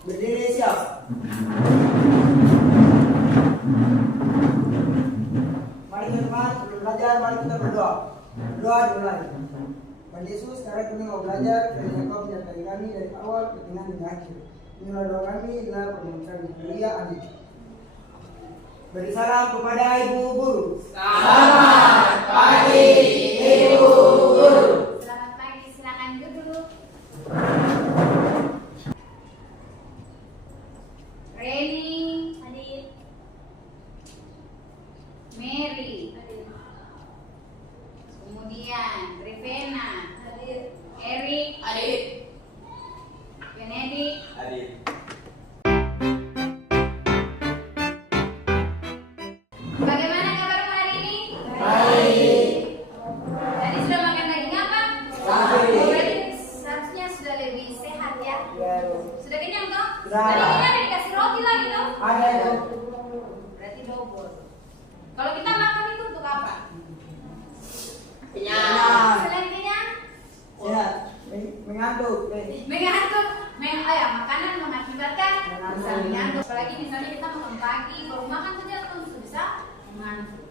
Berdiri siap. Mari teman-teman, sebelum belajar, mari kita berdoa. Doa dimulai. Tuhan Yesus, sekarang kami mau belajar dari Engkau menyertai kami dari awal pertengahan hingga akhir. Inilah doa kami, inilah permohonan kami. Amin. Beri salam kepada Ibu Guru. Selamat pagi, Ibu Guru. Selamat pagi, silakan duduk. Reni, hadir. Mary, hadir. Kemudian Rivena, hadir. Eric, Adik. Benedict. Adik. Bagaimana kabarmu hari ini? Baik. Tadi sudah makan daging apa? Sapi. Oh, berarti seharusnya sudah lebih sehat ya. Ya, Sudah kenyang toh? Sudah. Tadi kita ada dikasih roti lagi toh? ada itu. Berarti double. Kalau kita makan itu untuk apa? Kenyang. Selain kenyang, Sehat. Mengantuk. mengantuk. Makanan mengakibatkan Mengantuk. bisa mengantuk. Apalagi misalnya kita makan pagi, baru makan saja langsung bisa mengantuk.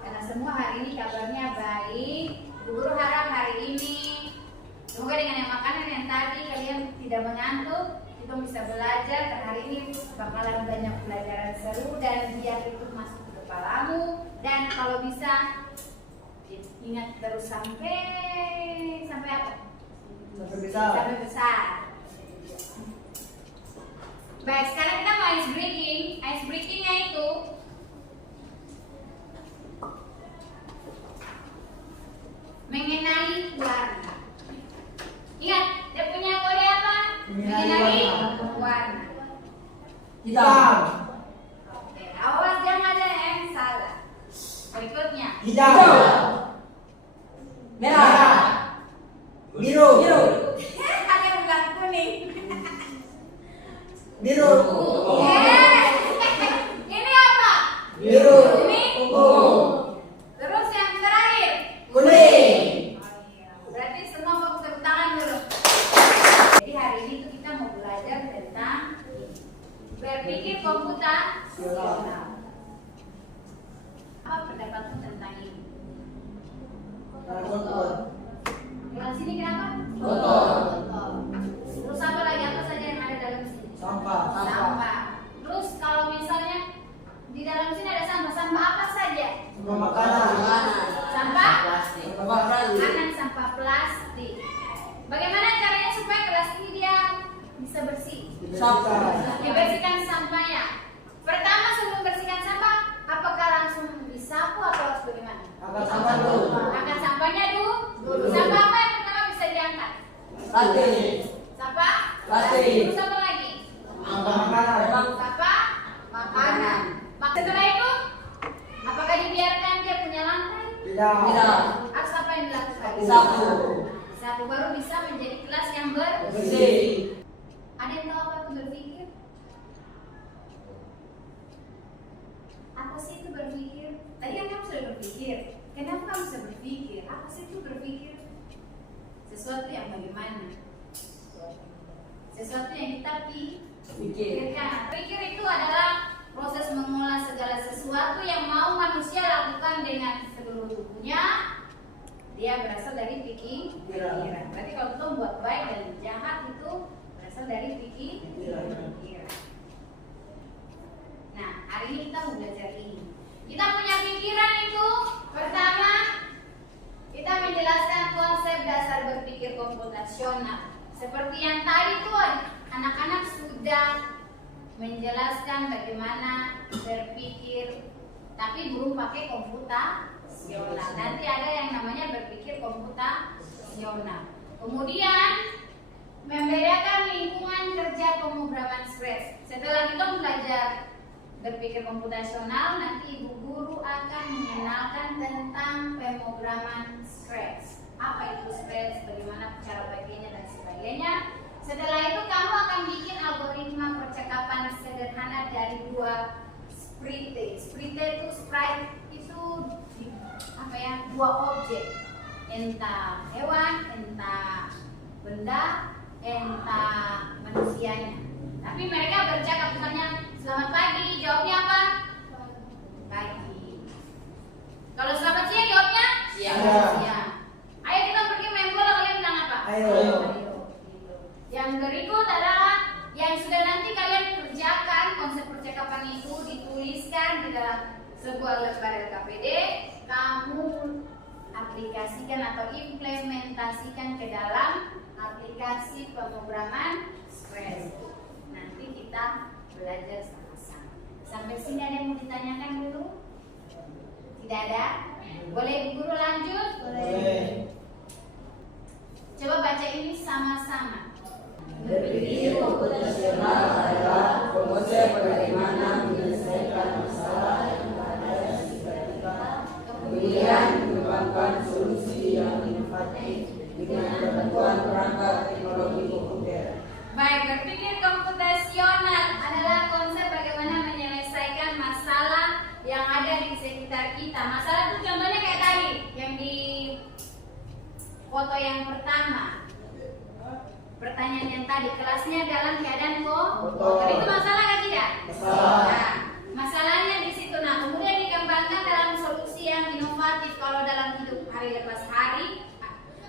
Karena semua hari ini kabarnya baik. Bu Guru harap hari ini semoga dengan yang makanan yang tadi kalian tidak mengantuk. Kita bisa belajar dan hari ini bakalan banyak pelajaran seru dan biar itu masuk ke kepalamu. Dan kalau bisa ingat terus sampai apa? Sampai besar. Sampai besar. Baik, sekarang kita mau ice breaking. Ice breakingnya itu mengenali warna. Ingat, dia punya kode apa? Mengenali Warna. Hitam. Oke, awas jangan ada yang salah. Berikutnya. Hijau. Merah. Biru. Ada yang bukan kuning. Biru. Ini apa? Biru. Ini Ungu. terus yang terakhir. Kuning. Berarti semua mau tepuk tangan dulu. Jadi hari ini tuh kita mau belajar tentang berpikir komputasional. Apa pendapatmu tentang ini? Kotor. Kelas ini kenapa? Kotor. Terus apa lagi? Apa saja yang ada dalam sini? Sampah. Sampah. Terus kalau misalnya di dalam sini ada sampah, sampah apa saja? Sampah makanan. Sampah Sampah plastik. makanan, sampah plastik. Bagaimana caranya supaya kelas ini dia bisa bersih? Dibersihkan sampahnya. Pertama sebelum bersihkan sampah, apakah langsung disapu atau harus bagaimana? Angkat sampah dulu. Angkat sampahnya dulu. Sampah apa yang pertama bisa diangkat? Plastik. Sampah? Plastik. Terus apa lagi? Sampah makanan. Sampah? Makanan. Setelah itu, apakah dibiarkan dia punya lantai? Tidak. Harus apa yang dilakukan? Disapu. Disapu baru bisa menjadi kelas yang bersih. Bersih. Ada yang tahu apa itu berpikir? Apa sih itu berpikir? Tadi kan kamu sudah berpikir. Kenapa kamu bisa berpikir? Apa sih itu berpikir? Sesuatu yang bagaimana? Sesuatu yang kita pikirkan. Pikir itu adalah proses mengolah segala sesuatu yang mau manusia lakukan dengan seluruh tubuhnya. Dia berasal dari pikiran. Berarti kalau kita buat baik dan jahat itu berasal dari pikiran. Nah, hari ini kita mau belajar ini. Kita punya pikiran itu pertama kita menjelaskan konsep dasar berpikir komputasional. Seperti yang tadi tuh anak-anak sudah menjelaskan bagaimana berpikir, tapi belum pakai komputasional. Nanti ada yang namanya berpikir komputasional. Kemudian membedakan lingkungan kerja pemrograman Scratch. Setelah kita belajar berpikir komputasional, nanti ibu guru akan mengenalkan tentang pemrograman Scratch. Apa itu Scratch, bagaimana cara pakainya dan sebagainya. Setelah itu kamu akan bikin algoritma percakapan sederhana dari dua sprite. Sprite itu apa ya? Dua objek, entah hewan, entah benda, entah manusia. usianya. Tapi mereka bercakap misalnya selamat pagi, jawabnya apa? Pagi. Kalau selamat siang jawabnya? Siang. Ayo kita pergi main bola, kalian bilang apa? Ayo. Gitu. Yang berikut adalah yang sudah nanti kalian kerjakan konsep percakapan itu dituliskan di dalam sebuah lembar LKPD. Kamu aplikasikan atau implementasikan ke dalam aplikasi pemrograman Scratch. Nanti kita belajar sama-sama. Sampai sini ada yang mau ditanyakan dulu? Tidak ada? Boleh Ibu Guru lanjut? Boleh. Coba baca ini sama-sama. Berpikir komputasional adalah konsep bagaimana menyelesaikan masalah yang ada di sekitar kita, kemudian mengembangkan solusi yang inovatif dengan bantuan perangkat teknologi komputer. Baik, berpikir komputasional adalah konsep bagaimana menyelesaikan masalah yang ada di sekitar kita. Masalah itu contohnya kayak tadi yang di foto yang pertama. Pertanyaan yang tadi, kelasnya dalam keadaan kotor. Itu masalah kan tidak? Masalah. Nah, masalahnya di situ. Nah, kemudian dikembangkan dalam solusi yang inovatif. Kalau dalam hidup hari lepas hari,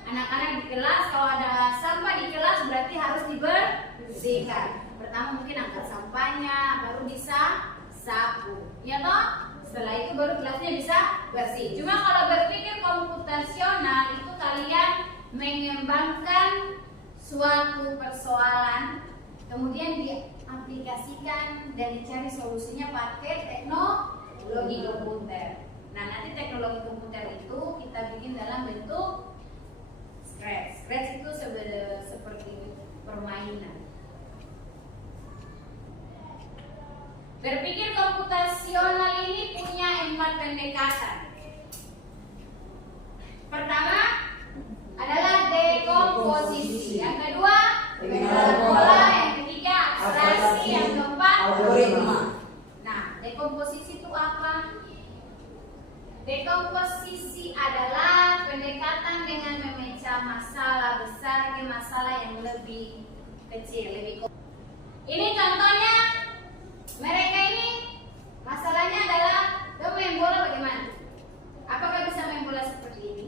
anak-anak di kelas kalau ada sampah di kelas berarti harus dibersihkan. Pertama mungkin angkat sampahnya, baru bisa sapu. Ya toh? Setelah itu baru kelasnya bisa bersih. Cuma kalau berpikir komputasional itu kalian mengembangkan suatu persoalan, kemudian diaplikasikan dan dicari solusinya pakai teknologi komputer. Nah, nanti teknologi komputer itu kita bikin dalam bentuk Scratch. Scratch itu seperti permainan. Berpikir komputasional ini punya 4 pendekatan. Pertama adalah dekomposisi. Yang kedua, pengenalan pola. Yang ketiga, abstraksi. Yang keempat, algoritma. Nah, dekomposisi itu apa? Dekomposisi adalah pendekatan dengan memecah masalah besar ke masalah yang lebih kecil, lebih kompleks. Ini contohnya, mereka ini masalahnya adalah main bola bagaimana? Apakah bisa main bola seperti ini?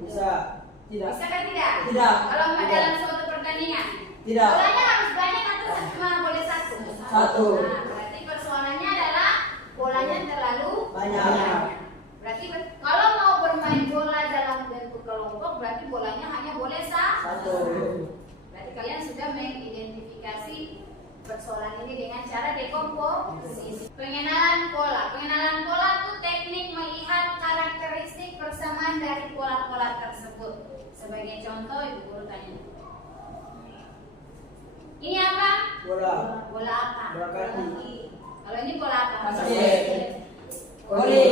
Bisa. Tidak. Bisa kan tidak? Tidak. Kalau dalam suatu pertandingan, Tidak. bolanya harus banyak atau cuma boleh satu? Satu. Nah, berarti persoalannya adalah bolanya terlalu Banyak. Berarti kalau mau bermain bola dalam bentuk kelompok, berarti bolanya hanya boleh Satu. Berarti kalian sudah mengidentifikasi persoalan ini dengan cara dekomposisi. Pengenalan pola. Pengenalan pola itu teknik melihat karakteristik persamaan dari pola-pola tersebut. Sebagai contoh, Ibu Guru tanya. Ini apa? Bola. Bola apa? Bola kaki. Kalau ini bola apa? Basket. Voli.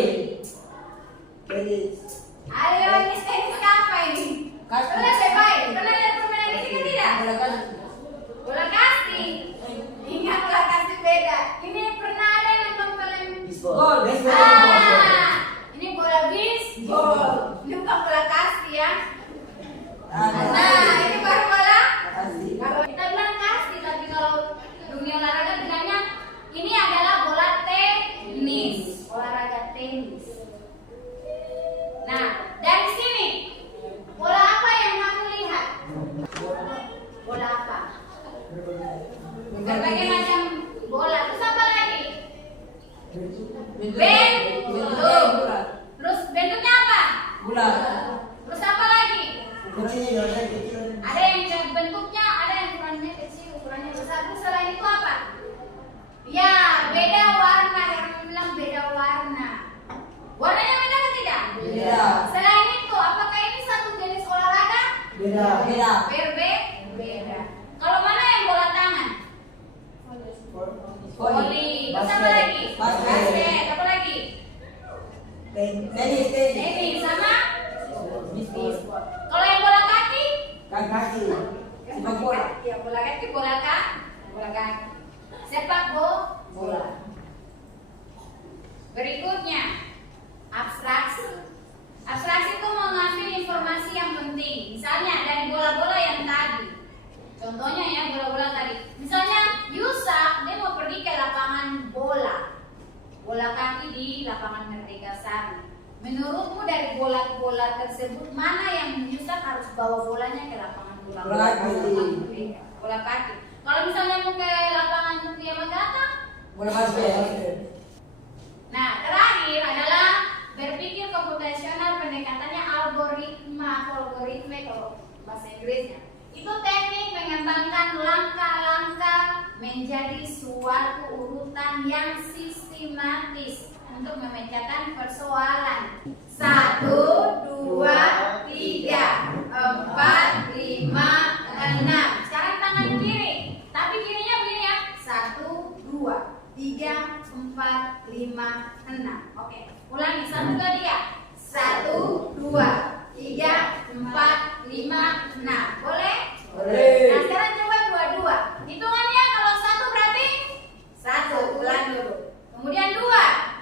Tenis. Ayo, ini tenis apa ini? Kasti. Pernah baik. Pernah lihat permainan ini kan tidak? Bola kasti. Ingat bola kasti beda. Ini pernah ada yang nonton film? Gol. Ini bola bisbol. Ini bukan bola kasti ya. Nah, ini baru bola. Kalau kita bilang kasti, tapi kalau dunia olahraga bilangnya ini adalah bola tenis. Olahraga tenis. Nah, dari sini bola apa yang kamu lihat? Bola apa? Berbagai macam bola. Terus apa lagi? Bentuk. Terus bentuknya apa? Bulat. Terus apa lagi? Kecil. Ada yang bentuknya, ada yang ukurannya kecil, ukurannya besar. Terus selain itu apa? Ya, beda warna. Yang bilang beda warna. Warnanya beda atau tidak? Beda. Selain itu, apakah ini satu jenis olahraga? Beda. Beda. Kalau mana yang bola tangan? Voli. Terus apa lagi? Basket. Apa lagi? Tenis. Tenis sama? Bisbol. Kalau yang bola kaki? Kaki. Sepak bola. Ya, bola kaki, bola kaki. Sepak bola. Berikutnya, abstraksi. Abstraksi itu mengambil informasi yang penting. Misalnya dari bola-bola yang tadi. Contohnya ya, bola-bola tadi. Misalnya Menurutmu dari bola-bola tersebut mana yang Yusak harus bawa bolanya ke lapangan bola? Bola kaki. Bola kaki. Kalau misalnya mau ke lapangan Mutia Magata, Bola basket. nah terakhir adalah berpikir komputasional, pendekatannya algoritma kalau bahasa Inggrisnya. Itu teknik mengembangkan langkah-langkah menjadi suatu urutan yang sistematis untuk memecahkan persoalan. 1, 2, 3, 4, 5, 6. Sekarang tangan kiri, tapi kirinya begini ya. 1, 2, 3, 4, 5, 6. Oke, ulangi 1, 2, 3. 1, 2, 3, 4, 5, 6. Boleh? Boleh. Nah sekarang coba dua-dua. Hitungannya kalau 1 berarti 1. Ulang dulu. Kemudian 2.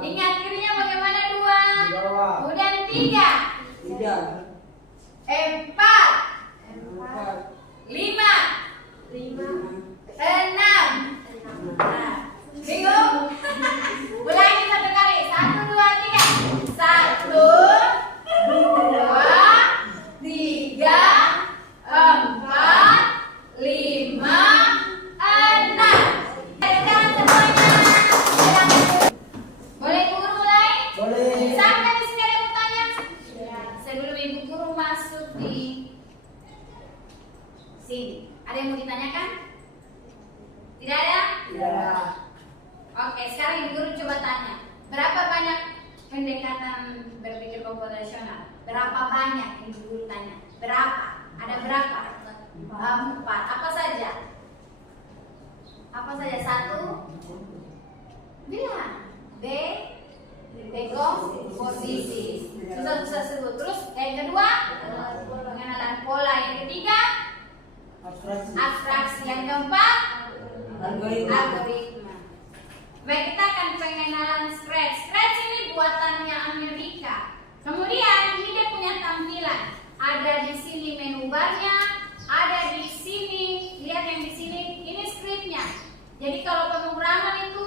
Ingat kirinya bagaimana 2. Kemudian 3. 4. 5. 6. Nah, bingung? Ulangi 1 kali. 1, 2, 3. 1, 2, 3, 4, 5, 6. Sekarang semuanya. Boleh Ibu Guru mulai? Boleh. Sampai di sini ada yang bertanya? Sebelum Ibu Guru masuk di sini, ada yang mau ditanyakan? Tidak ada? Tidak. Oke, sekarang Ibu Guru coba tanya. Berapa banyak pendekatan berpikir komputasional? Berapa banyak Ibu Guru tanya? Berapa? Ada berapa? 4. Apa saja? Apa saja? 1. Bilang. B. Dekomposisi. Susah sebut. Terus yang kedua, pengenalan pola. Yang ketiga, abstraksi. Yang keempat, algoritma. Baik, kita akan pengenalan Scratch. Scratch ini buatannya Amerika. Kemudian ini dia punya tampilan. Ada di sini menu barnya, ada di sini. Lihat yang di sini. Ini skripnya. Jadi kalau pemrograman itu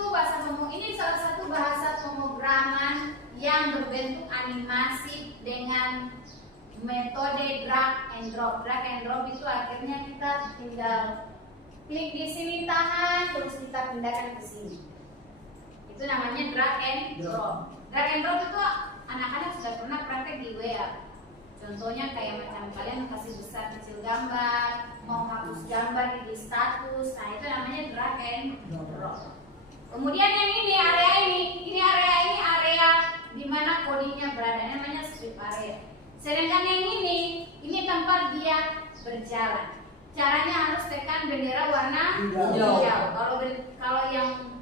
ini salah satu bahasa pemrograman yang berbentuk animasi dengan metode drag and drop. Drag and drop itu akhirnya kita tinggal klik di sini, tahan, terus kita pindahkan ke sini. Itu namanya drag and drop. Drag and drop itu anak-anak sudah pernah praktek di web. Contohnya kayak macam kalian kasih besar kecil gambar, mau hapus gambar di status, nah itu namanya drag and drop. Kemudian yang ini area ini area di mana codingnya berada, namanya script area. Sedangkan yang ini tempat dia berjalan. Caranya harus tekan bendera warna hijau. Kalau yang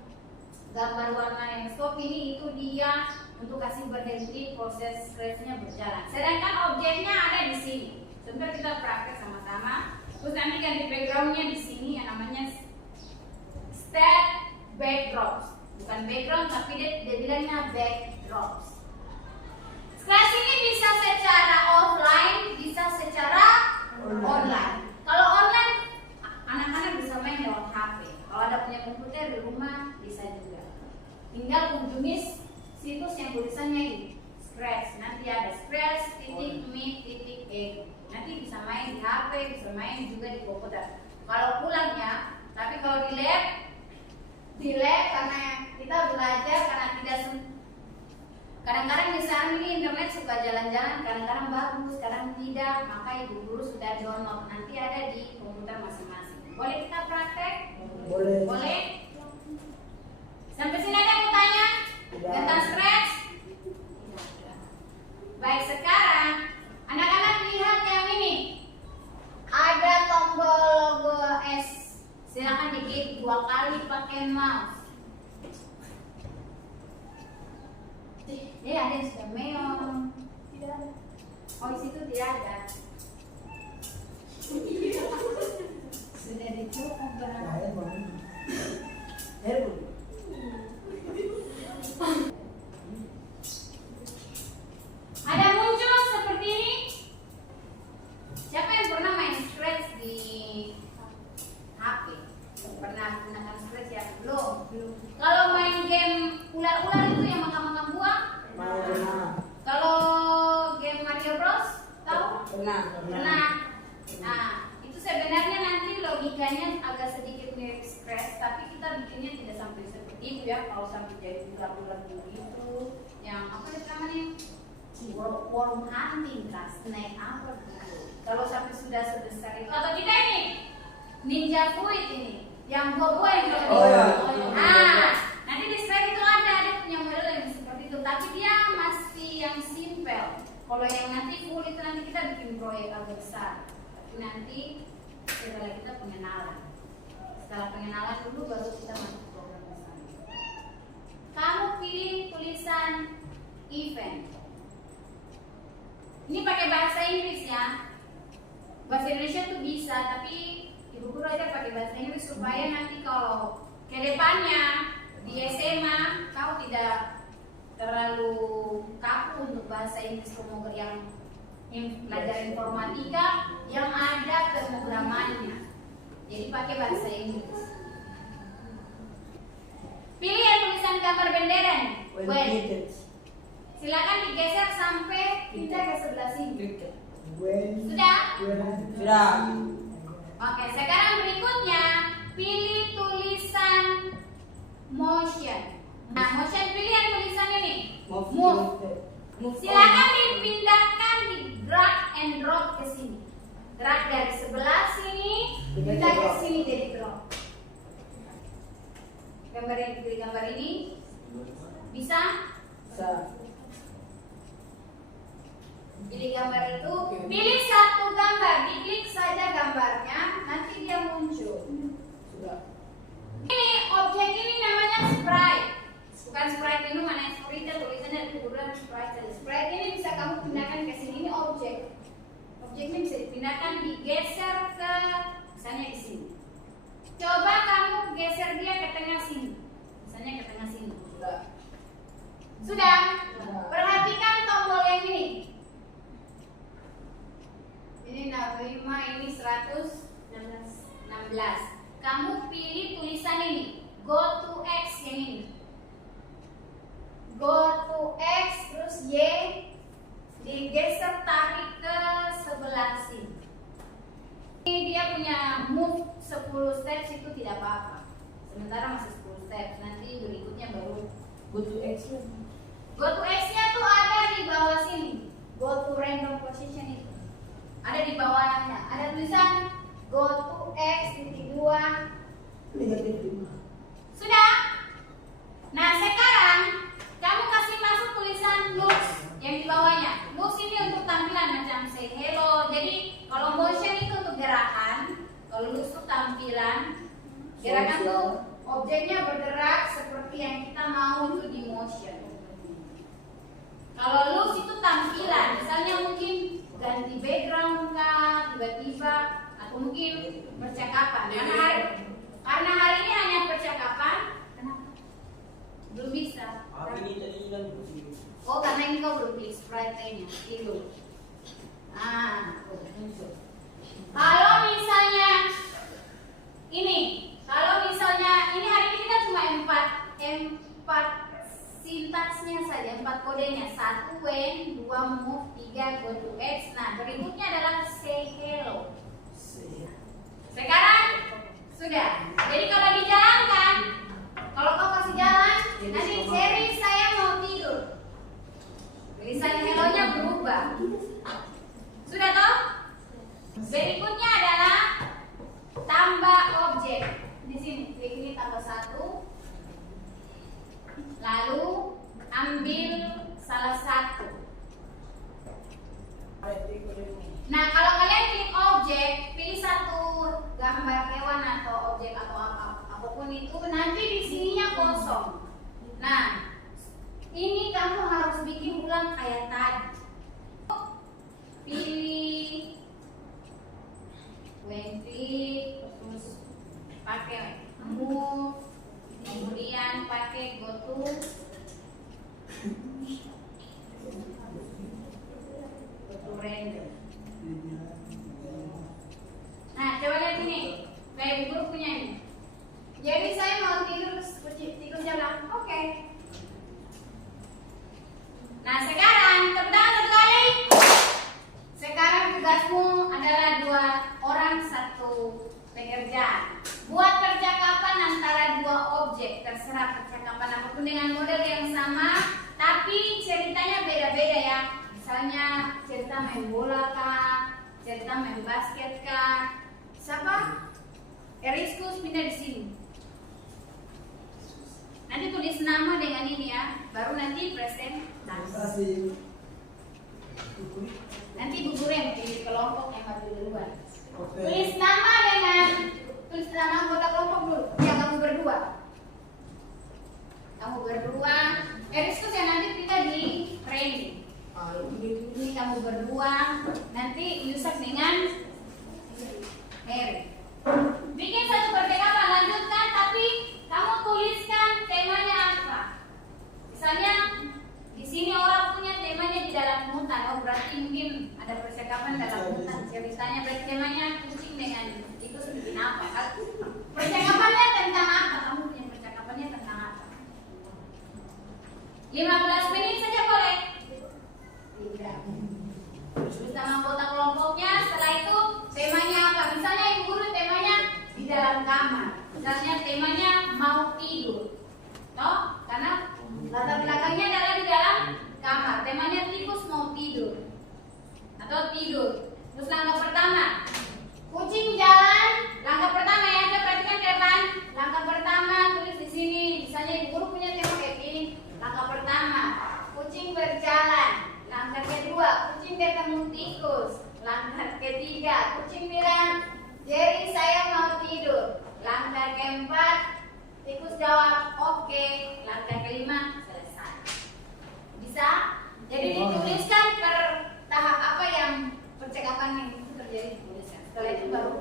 gambar warna yang stop ini itu dia untuk kasih berhenti proses Scratch-nya berjalan. Sedangkan objeknya ada di sini. Sebentar kita praktek sama-sama. Terus nanti ganti background-nya di sini yang namanya step backdrops. Bukan background tapi dia bilangnya backdrops. Scratch ini bisa secara offline, bisa secara online. Kalau online anak-anak bisa main lewat HP. Kalau ada punya komputer di rumah bisa juga. Tinggal kunjungi situs yang tulisannya ini Scratch. Nanti ada scratch.me.edu. Nanti bisa main di HP, bisa main juga di komputer. Kalau pulangnya, tapi kalau di lab karena kita belajar karena tidak kadang-kadang di sana ini internet suka jalan-jalan, kadang-kadang bagus, kadang tidak, maka Ibu Guru sudah download. Nanti ada di komputer masing-masing. Boleh kita praktek? Boleh. Boleh? Sampai sini ada yang mau tanya? Tentang Scratch? Baik, sekarang anak-anak lihat yang ini. Ada tombol logo S. Silakan diklik 2 kali pakai mouse. Ada yang sudah meong. Tidak ada. Oh, di situ tidak ada. Sudah ditutup barang. Ada muncul seperti ini. Siapa yang pernah main Scratch di HP? Pernah gunakan Scratch ya? Belum. Kalau main game ular-ular itu yang makan-makan buah? pengertiannya agak sedikit mirip scratch, tapi kita bikinnya tidak sampai seperti itu ya. Kalau sampai jadi ular-ular begitu, yang apa namanya, worm hunting, snake apa gitu. Kalau sampai sudah sebesar itu, atau tidak ini ninja fruit ini, yang buah-buah yang Oh, ya. Nah, nanti di slide itu ada punya model yang seperti itu, tapi dia masih yang simple. Kalau yang nanti full itu nanti kita bikin proyek agak besar. Tapi nanti setelah kita pengenalan. Setelah pengenalan dulu baru kita masuk program besar. Kamu pilih tulisan event. Ini pakai bahasa Inggris ya. Bahasa Indonesia tuh bisa, tapi ibu guru aja pakai bahasa Inggris supaya nanti kalau ke depannya di SMA kau tidak terlalu kaku untuk bahasa Inggris komoger yang belajar informatika yang ada pemrogramannya. Jadi pakai bahasa Inggris. Pilih yang tulisan gambar bendera nih. When. Silakan digeser sampai pindah ke sebelah sini. Sudah? Sudah. Oke, sekarang berikutnya pilih tulisan motion. Nah, motion pilih yang tulisan ini. Move. Silakan dipindahkan, di drag and drop ke sini. Drag dari sebelah sini, pindah ke sini jadi drop. Gambar yang pilih gambar ini bisa? Pilih gambar itu, pilih satu gambar, diklik saja gambarnya, nanti dia muncul. Ini objek ini namanya sprite, bukan sprite minuman yang sprite tulisannya tulisan sprite. Sprite ini bisa kamu pindahkan ke sini, ini objek. Objek ini bisa dipindahkan, digeser ke misalnya di sini. Coba kamu geser dia ke tengah sini, misalnya ke tengah sini. Sudah? Perhatikan tombol yang ini. Ini 65, ini 116. Kamu pilih tulisan ini, go to X yang ini. Go to X terus Y, digeser tarik ke sebelah sini. Ini dia punya move 10 steps itu tidak apa-apa. Sementara masih 10 steps, nanti berikutnya baru Go to X. Go to X-nya tuh ada di bawah sini. Go to random position itu. Ada di bawahnya. Ada tulisan go to X titik 2. Sudah? Nah, sekarang kamu kasih masuk tulisan looks yang di bawahnya. Looks ini untuk tampilan macam say hello. Jadi, kalau motion itu untuk gerakan, kalau looks itu tampilan. Gerakan tuh objeknya bergerak seperti yang kita mau itu di motion. Kalau looks itu tampilan, misalnya mungkin ganti background kah, tiba-tiba, atau mungkin percakapan. Karena hari ini hanya percakapan, kenapa? Belum bisa. Oh, karena ini kau belum pilih sprite-nya. Itu. Nah, kalau misalnya ini hari ini kita cuma empat sintaksnya saja, 4 kodenya. 1 when, 2 move, 3 go to X. Nah, berikutnya adalah say hello. Sekarang sudah. Jadi kalau dijalankan, kalau kau kasih jalan, nanti Cherry saya mau tidur. Tulisan hello-nya berubah. Sudah toh? Berikutnya adalah tambah objek. Di sini klik ini tambah 1. Lalu ambil salah satu. Nah, kalau kalian klik objek, pilih satu gambar hewan atau objek atau apapun itu, nanti di sininya kosong. Nah, ini kamu harus bikin ulang kayak tadi. Pilih when klik, terus pakai move, kemudian pakai go to random. Nah, coba lihat ini. Kayak ibu guru punya ini. Jadi saya mau tidur jalan. Oke. Nah, sekarang tepuk tangan satu kali. Sekarang tugasmu adalah 2 orang 1 pengerjaan. Buat percakapan antara dua objek, terserah percakapan apapun dengan model yang sama, tapi ceritanya beda-beda ya. Misalnya cerita main bola kah, cerita main basket kah. Siapa? Eriskus pindah di sini. Nanti tulis nama dengan ini ya, baru nanti presentasi. Nanti Bu Guru yang pilih kelompok yang maju duluan. Tulis nama anggota kelompok dulu. Ya kamu berdua. Eriskus yang nanti kita di training. Ini kamu berdua. Nanti Yusak dengan Mary. Bikin satu percakapan, lanjutkan, tapi kamu tuliskan temanya apa. Misalnya di sini orang punya temanya di dalam hutan, oh berarti mungkin ada percakapan dalam hutan. Ceritanya berarti temanya kucing dengan itu bikin apa? Percakapannya tentang apa? Kamu punya percakapannya tentang apa? 15 menit saja boleh. Tidak. Bersama anggota kelompoknya. Setelah itu temanya apa? Misalnya ibu guru temanya di dalam kamar. Misalnya temanya mau tidur. Toh? Karena latar belakangnya adalah di dalam kamar. Temanya tikus mau tidur atau tidur. Terus langkah pertama, kucing jalan. Langkah pertama ya, Anda perhatikan ke depan. Langkah pertama tulis di sini. Misalnya ibu guru punya tema kayak gini. Langkah pertama, kucing berjalan. Langkah kedua, kucing ketemu tikus. Langkah ketiga, kucing bilang, "Jerry, saya mau tidur." Langkah keempat, tikus jawab, "Oke." Langkah kelima, selesai. Bisa? Jadi dituliskan per tahap apa yang percakapan yang itu terjadi dituliskan. Setelah itu baru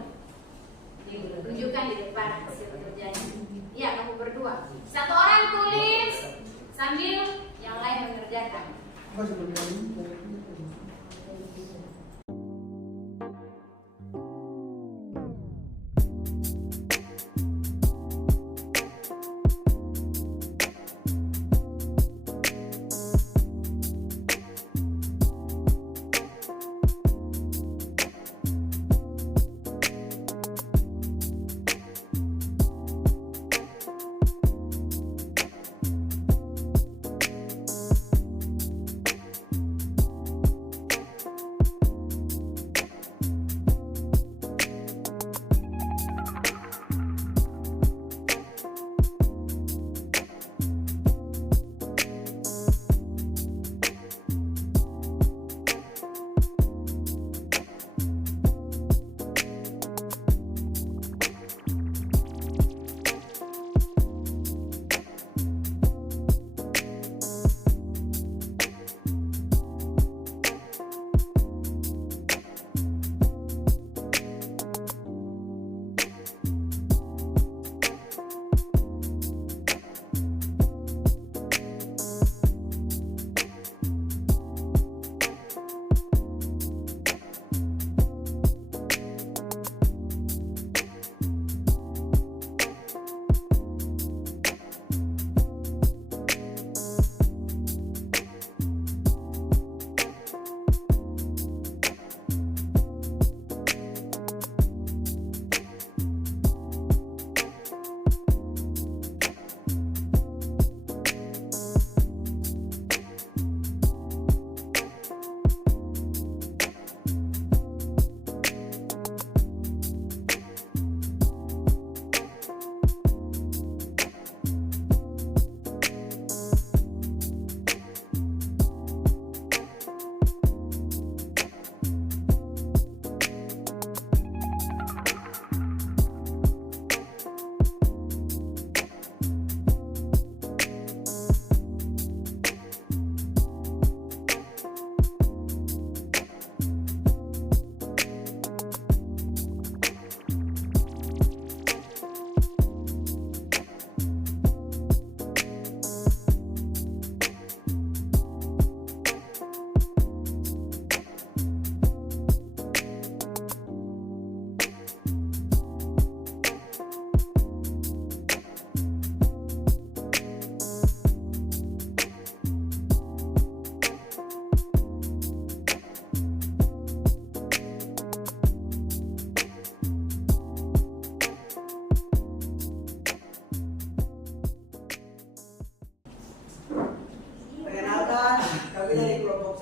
ditunjukkan di depan hasil kerjanya. Iya, kamu berdua. Satu orang tulis sambil yang lain mengerjakan.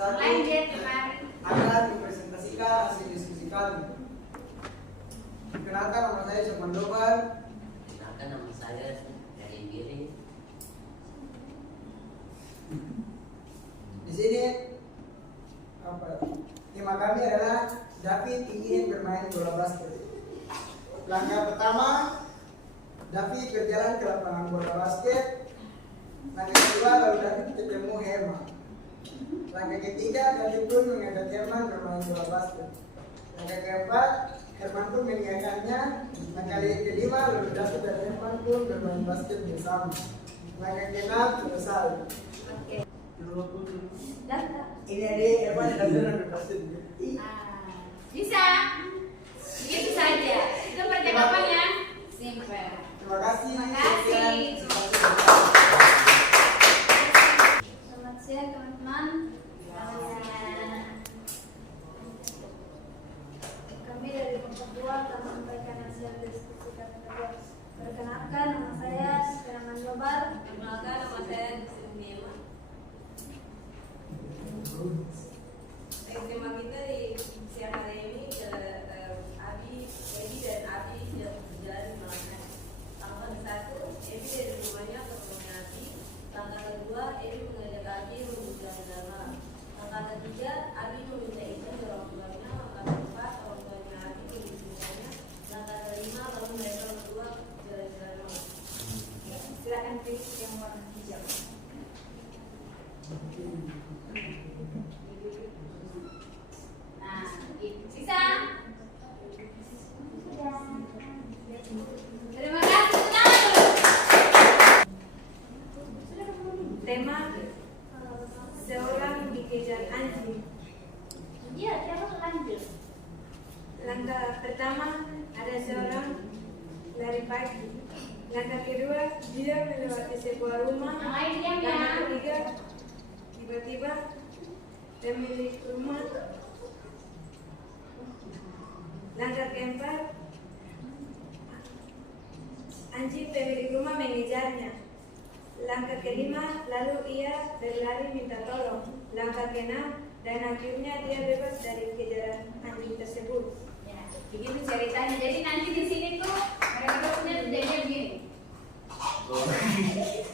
satu Lanjut kemarin. akan mempresentasikan hasil diskusi kami. Perkenalkan, nama saya Sukman Dobar. Perkenalkan, nama saya dari Giri. Di sini tema kami adalah David ingin bermain bola basket. Langkah pertama, David berjalan ke lapangan bola basket. Langkah kedua, lalu David ketemu Herman. Langkah ketiga, David pun mengajak Herman bermain bola basket. Langkah keempat, Herman pun mengingatkannya. Langkah kelima, lalu David dan Herman pun bermain basket bersama. Langkah keenam, selesai. Oke. Daftar. Ini adik Herman dan David berbasketbasket. Bisa. Begitu saja. Itu percakapannya simple. Terima kasih. Terima kasih. Sekian. Selamat siang teman-teman. Selamat siang. Kami dari kelompok 2 akan menyampaikan hasil diskusi kami kedua. Perkenalkan, nama saya Siraman Dobar. Perkenalkan, nama saya Sintiema. Tema kita di siang hari ini Abi, Ebi dan Abi berjalan malamnya. Langkah satu, Ebi dari rumahnya ke rumahnya Abi. Langkah kedua, Ebi mengajak Abi menuju jalan malam. Langkah ketiga, Abi meminta izin ke orang tuanya. Langkah keempat, orang tuanya Abi menuju rumahnya. Langkah kelima, lalu mereka berdua jalan-jalan malam. Silakan pilih yang warna hijau. Nah, bisa. Terima kasih. Tenang dulu. Tema seorang dikejar anjing. Iya, siapa lanjut? Langkah pertama, ada seorang lari pagi. Langkah kedua, dia melewati sebuah rumah. Yang lain diam ya. Langkah ketiga, tiba-tiba pemilik rumah. Langkah keempat, anjing pemilik rumah mengejarnya. Langkah kelima, lalu ia berlari minta tolong. Langkah keenam, dan akhirnya dia bebas dari kejaran anjing tersebut. Ya, begitu ceritanya. Jadi nanti di sini tuh mereka punya jadinya begini.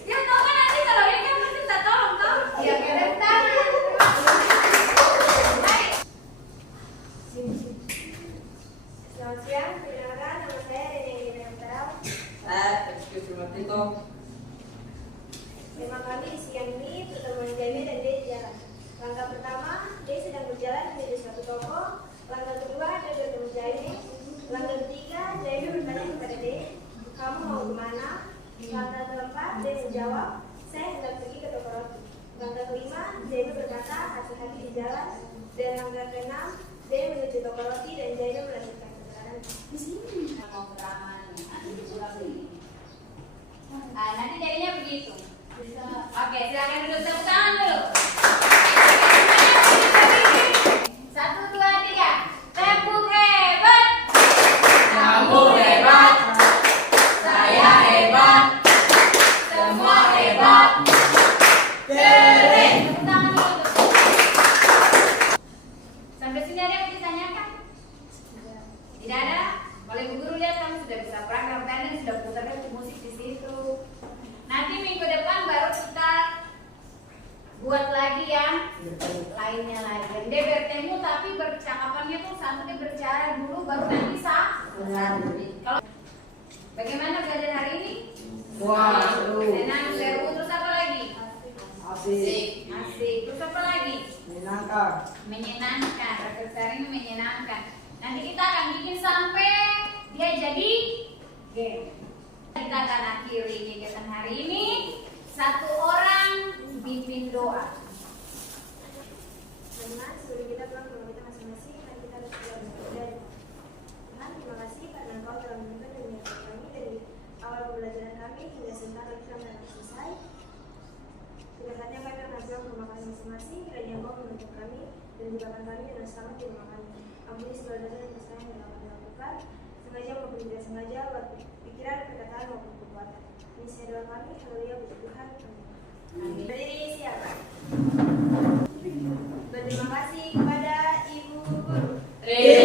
Ya tau kan nanti kalau ini kan pasti minta tolong tau? Ya kirim tangan. Baik. Selamat siang, perkenalkan nama saya Deni Winantara. Excuse me, Tema kami siang ini pertemuan Jamie dan D jalan. Langkah pertama, D sedang berjalan menuju suatu toko. Langkah kedua, D bertemu Jamie. Langkah ketiga, Jamie bertanya kepada D, kamu mau kemana? Langkah keempat, D menjawab, saya hendak pergi ke toko roti. Langkah kelima, Jamie berkata, hati-hati di jalan. Dan langkah keenam, D menuju toko roti dan Jamie melanjutkan perjalanan. Di sini. Mau ke taman, nanti pulang ini. Nanti jadinya begitu. Oke, silakan duduk, tepuk tangan dulu. Satu, dua, tiga. Tepuk hebat. Kamu hebat, saya hebat, semua hebat. Keren. Tepuk tangan dulu. Sampai sini ada yang ditanyakan? Tidak ada? Boleh Bu Guru lihat kamu sudah bisa program dan sudah putar musik di situ. Nanti minggu depan baru kita buat lagi yang lainnya lagi. Yang dia bertemu tapi percakapannya tuh satu dia berbicara dulu baru nanti Kalau bagaimana belajar hari ini? Senang, seru, terus apa lagi? Asik. Asik. Terus apa lagi? Menyenangkan. Menyenangkan. Refleksi hari ini menyenangkan. Nanti kita akan bikin sampai dia jadi game. Kita akan akhiri kegiatan hari ini. Satu orang pimpin doa. Teman-teman, sebelum kita pulang ke rumah kita masing-masing, mari kita harus berdoa berbeda. Tuhan, terima kasih karena Engkau telah menunjukkan dunia kami dari awal pembelajaran kami hingga sebentar lagi kami akan selesai. Sudah saatnya kami akan pulang ke rumah kami masing-masing, kiranya Engkau menuntut kami dan juga kami dengan selamat di rumah kami. Ampuni segala dosa dan kesalahan yang kami lakukan, sengaja maupun tidak sengaja, buat pikiran, perkataan maupun perbuatan. Ini saya doa kami, haleluya, puji Tuhan. Amin. Berdiri siapa? Berdiri kasih kepada Ibu Guru. Terima